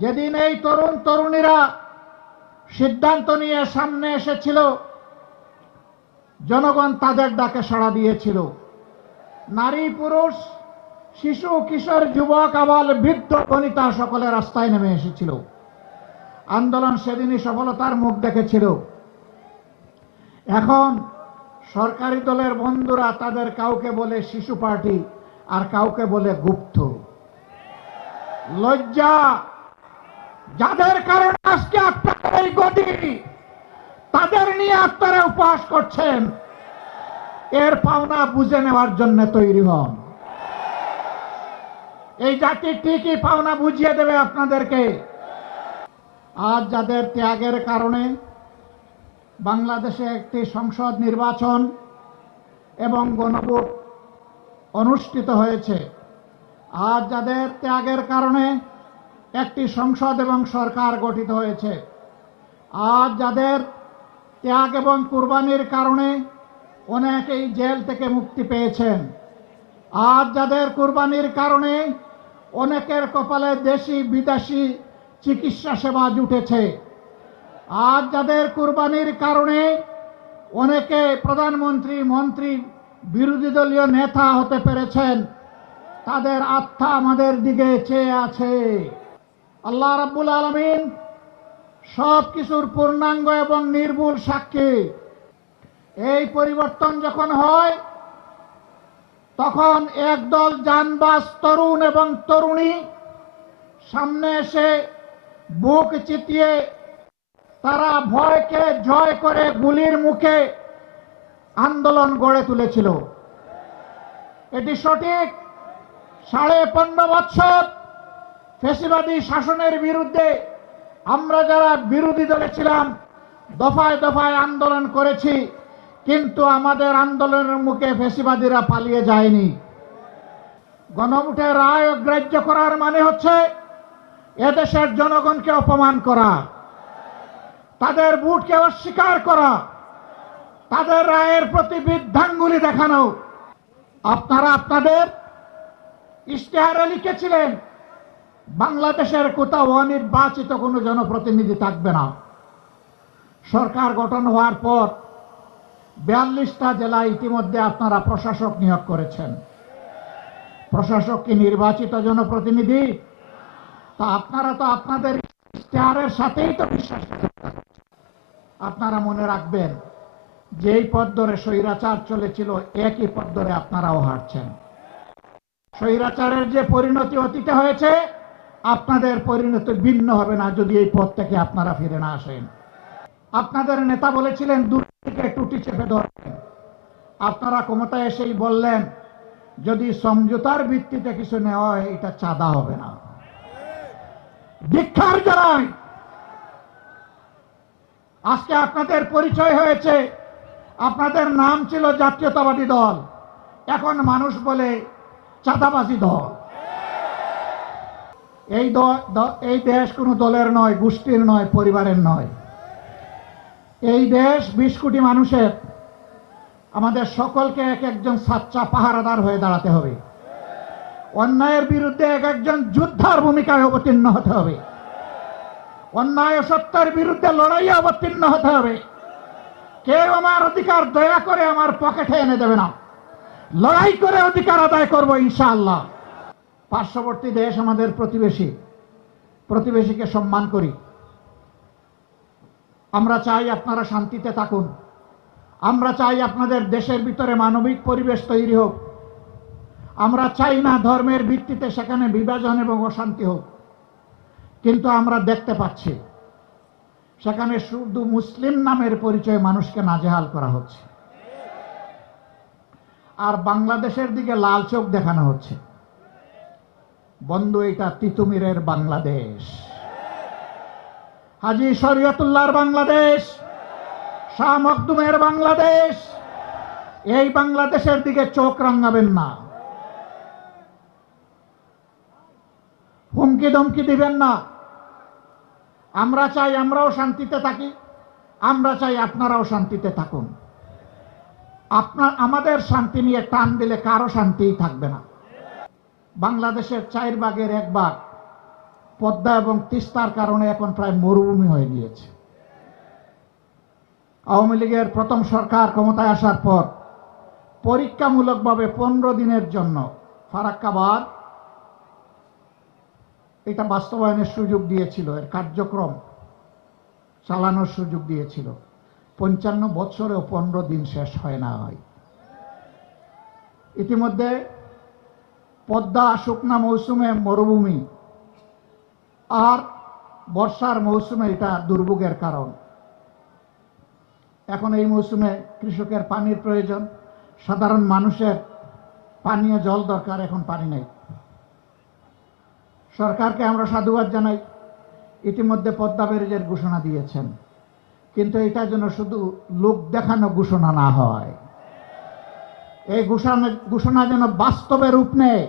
যেদিন এই তরুণ তরুণীরা সিদ্ধান্ত নিয়ে সামনে এসেছিল, জনগণ তাদের ডাকে সাড়া দিয়েছিল। নারী পুরুষ, শিশু কিশোর যুবক আবাল বৃদ্ধ বনিতা সকলে রাস্তায় নেমে এসেছিল। আন্দোলন সেদিনই সফলতার মুখ দেখেছিল। এখন সরকারি দলের বন্ধুরা তাদের কাউকে বলে শিশু পার্টি আর কাউকে বলে গুপ্ত। লজ্জা! যাদের কারণে আজকে আপনাদের এই গতি, তাদের নিয়ে আপনারা উপহাস করছেন। এর পাওনা বুঝে নেওয়ার জন্য তৈরি হন। এই জাতি ঠিকই পাওনা বুঝিয়ে দেবে আপনাদেরকে। আজ যাদের ত্যাগের কারণে বাংলাদেশে একটি সংসদ নির্বাচন এবং গণভোট অনুষ্ঠিত হয়েছে, আজ যাদের ত্যাগের কারণে একটি সংসদ এবং সরকার গঠিত হয়েছে, আজ যাদের ত্যাগ এবং কুরবানির কারণে অনেকেই জেল থেকে মুক্তি পেয়েছেন, আজ যাদের কুরবানির কারণে অনেকের কপালে দেশি বিদেশি চিকিৎসা সেবা জুটেছে, আজ যাদের কুরবানির কারণে অনেকে প্রধানমন্ত্রী, মন্ত্রী, বিরোধী দলীয় নেতা হতে পেরেছেন, তাদের আত্মা আমাদের দিকে চেয়ে আছে। আল্লাহ রাব্বুল আলামিন সব কিছুর পূর্ণাঙ্গ এবং নির্ভুল সাক্ষী। এই পরিবর্তন যখন হয়, তখন একদল জানবাজ তরুণ এবং তরুণী সামনে এসে বুক চিতিয়ে তারা ভয়কে জয় করে গুলির মুখে আন্দোলন গড়ে তুলেছিল। এটি সঠিক। 15.5 বছর ফ্যাসিবাদী শাসনের বিরুদ্ধে আমরা যারা বিরোধী দলে ছিলাম দফায় দফায় আন্দোলন করেছি, কিন্তু আমাদের আন্দোলনের মুখে ফ্যাসিবাদীরা পালিয়ে যায়নি। গণভোটের রায় অগ্রাহ্য করার মানে হচ্ছে এদেশের জনগণকে অপমান করা, তাদের ভোটকে অস্বীকার করা, তাদের রায়ের প্রতি বৃদ্ধাঙ্গুলি দেখানো। আপনারা আপনাদের ইশতেহারে লিখেছিলেন বাংলাদেশের কোথাও অনির্বাচিত কোনো জনপ্রতিনিধি থাকবে না। সরকার গঠন হওয়ার পর 42টা জেলায় ইতিমধ্যে আপনারা প্রশাসক নিয়োগ করেছেন। প্রশাসক কি নির্বাচিত জনপ্রতিনিধি? তা আপনারা তো আপনাদের ইশতেহারের সাথেই তো বিশ্বাস করেন। আপনারা মনে রাখবেন, যেই পথ ধরে স্বৈরাচার চলেছিল একই পথ ধরে আপনারাও হাঁটছেন। স্বৈরাচারের যে পরিণতি অতীতে হয়েছে, আপনাদের পরিণতি ভিন্ন হবে না যদি এই পথ থেকে আপনারা ফিরে না আসেন। আপনাদের নেতা বলেছিলেন দুর্নীতিকে টুটি চেপে ধরবেন। আপনারা ক্ষমতায় এসেই বললেন যদি সমঝোতার ভিত্তিতে কিছু নেওয়া হয় এটা চাঁদা হবে না। ধিক্কার জানাই। আজকে আপনাদের পরিচয় হয়েছে, আপনাদের নাম ছিল জাতীয়তাবাদী দল, এখন মানুষ বলে চাঁদাবাজি দল। এই দেশ কোনো দলের নয়, গোষ্ঠীর নয়, পরিবারের নয়। এই দেশ 20 কোটি মানুষের। আমাদের সকলকে এক একজন সাচ্চা পাহারাদার হয়ে দাঁড়াতে হবে। অন্যায়ের বিরুদ্ধে এক একজন যোদ্ধার ভূমিকায় অবতীর্ণ হতে হবে। অন্যায় ও সত্যের বিরুদ্ধে লড়াইয়ে অবতীর্ণ হতে হবে। কেউ আমার অধিকার দয়া করে আমার পকেটে এনে দেবে না। লড়াই করে অধিকার আদায় করব ইনশাআল্লাহ। পার্শ্ববর্তী দেশ আমাদের প্রতিবেশী, প্রতিবেশীকে সম্মান করি। আমরা চাই আপনারা শান্তিতে থাকুন। আমরা চাই আপনাদের দেশের ভিতরে মানবিক পরিবেশ তৈরি হোক। আমরা চাই না ধর্মের ভিত্তিতে সেখানে বিভাজন এবং অশান্তি হোক। কিন্তু আমরা দেখতে পাচ্ছি সেখানে শুধু মুসলিম নামের পরিচয়ে মানুষকে নাজেহাল করা হচ্ছে, আর বাংলাদেশের দিকে লাল চোখ দেখানো হচ্ছে। বন্ধু, এটা তিতুমিরের বাংলাদেশ, হাজী শরীয়তুল্লাহর বাংলাদেশ, শাহ মখদুমের বাংলাদেশ। এই বাংলাদেশের দিকে চোখ রাঙাবেন না, হুমকি ধমকি দিবেন না। আমরা চাই আমরাও শান্তিতে থাকি, আমরা চাই আপনারাও শান্তিতে থাকুন। আমাদের শান্তি নিয়ে টান দিলে কারো শান্তিই থাকবে না। বাংলাদেশের 4 ভাগের 1 ভাগ পদ্মা এবং তিস্তার কারণে এখন প্রায় মরুভূমি হয়ে গিয়েছে। আওয়ামী লীগের প্রথম সরকার ক্ষমতায় আসার পর পরীক্ষামূলকভাবে 15 দিনের জন্য ফারাক্কা বাঁধ এটা বাস্তবায়নের সুযোগ দিয়েছিল, এর কার্যক্রম চালানোর সুযোগ দিয়েছিল। 55 বছরেও 15 দিন শেষ হয় না হয়। ইতিমধ্যে পদ্মা শুকনা মৌসুমে মরুভূমি, আর বর্ষার মৌসুমে এটা দুর্ভোগের কারণ। এখন এই মৌসুমে কৃষকের পানির প্রয়োজন, সাধারণ মানুষের পানীয় জল দরকার, এখন পানি নেই। সরকারকে আমরা সাধুবাদ জানাই, ইতিমধ্যে পদ্মা ব্যারেজের ঘোষণা দিয়েছেন, কিন্তু এটা যেন শুধু লোক দেখানো ঘোষণা না হয়, এই ঘোষণা যেন বাস্তবে রূপ নেয়।